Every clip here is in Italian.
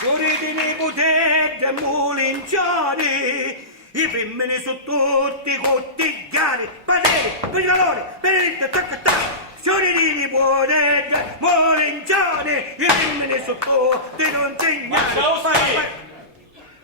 Sorridini potete mulinciare, i femmini su tutti cottigliari, padre, brigalore, benedetto, tacca tacca. Sorridini potete mulinciare, i femmini su tutti contigliari. Ciao,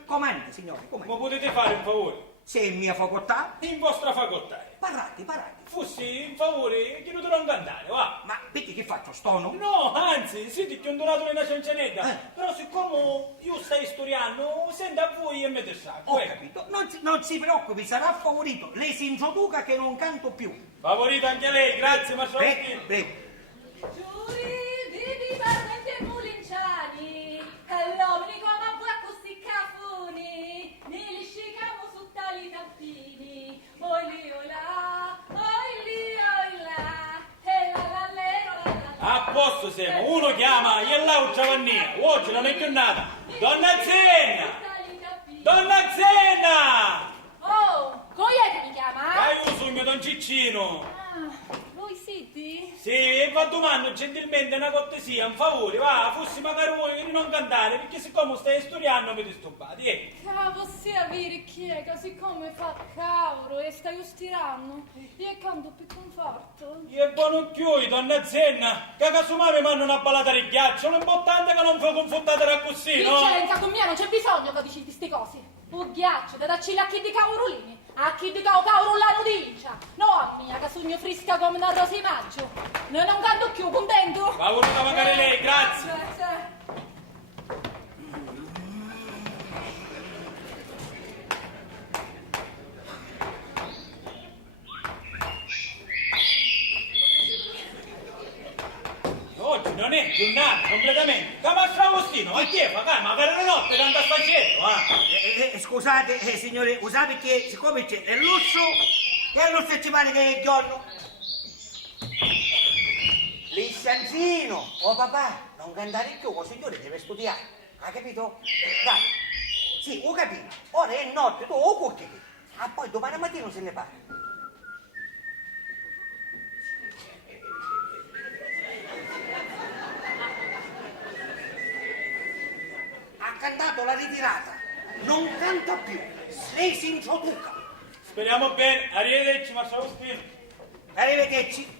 Comandi, signore, comandi. ma potete fare un favore? Se è mia facoltà, In vostra facoltà. parati. Fossi in favore, chiedo non cantare, va? Ma vedi che faccio, stono? No, anzi, senti che ho donato una ciancianetta. Eh. Però siccome io stai studiando, sento a voi e mi del sacco. Ho capito, non si preoccupi, sarà favorito. Lei si introduca che non canto più. Favorito anche lei, grazie, ma sono Prego. Giuri, vivi parmente mulinciani, e l'omini come a voi così cafoni, ne li scicamo su tali tappini, oi lì oi là, e la la. A posto siamo, uno chiama Iellau Giovannia, oggi non è più nata. Donna Zenna! Donna Zenna! Oh, come è che mi chiama? Dai un sogno Don Ciccino. Ah, voi siete? Sì, e va domando gentilmente una cortesia, un favore, va, fossi magari voi di non cantare, perché siccome stai studiando mi disturbate, Cavo sia veri chiega, siccome fa cavolo e stai stirando, io canto più conforto. Io è buono più, donna Zenna, che casomai mi mandano una ballata di ghiaccio, l'importante è che non fa confondere così, no? Vincenza, con me non c'è bisogno che dici queste cose. Un ghiaccio, da darci a chi di caurolini, a chi di caurolano dincia. No a mia, che sogno fresca come una rosa di maggio. Noi non canto più, contento? Va voluta magari lei, grazie. Oggi non è giornata completamente. Camastra Agostino, ma chi è? Magari la notte canta facendo, Scusate, signore, usate perché siccome c'è il lusso, e non se ci pare che è giorno. Liscianzino, oh papà, non cantare più, il signore deve studiare, ha capito? Dai, sì, ho capito, ora è notte, tu o cucchiati, ah poi domani mattina se ne parla. Ha cantato la ritirata, non canta più, lei si introduca. Speriamo bene, arrivederci Marcello Agostino. Arrivederci.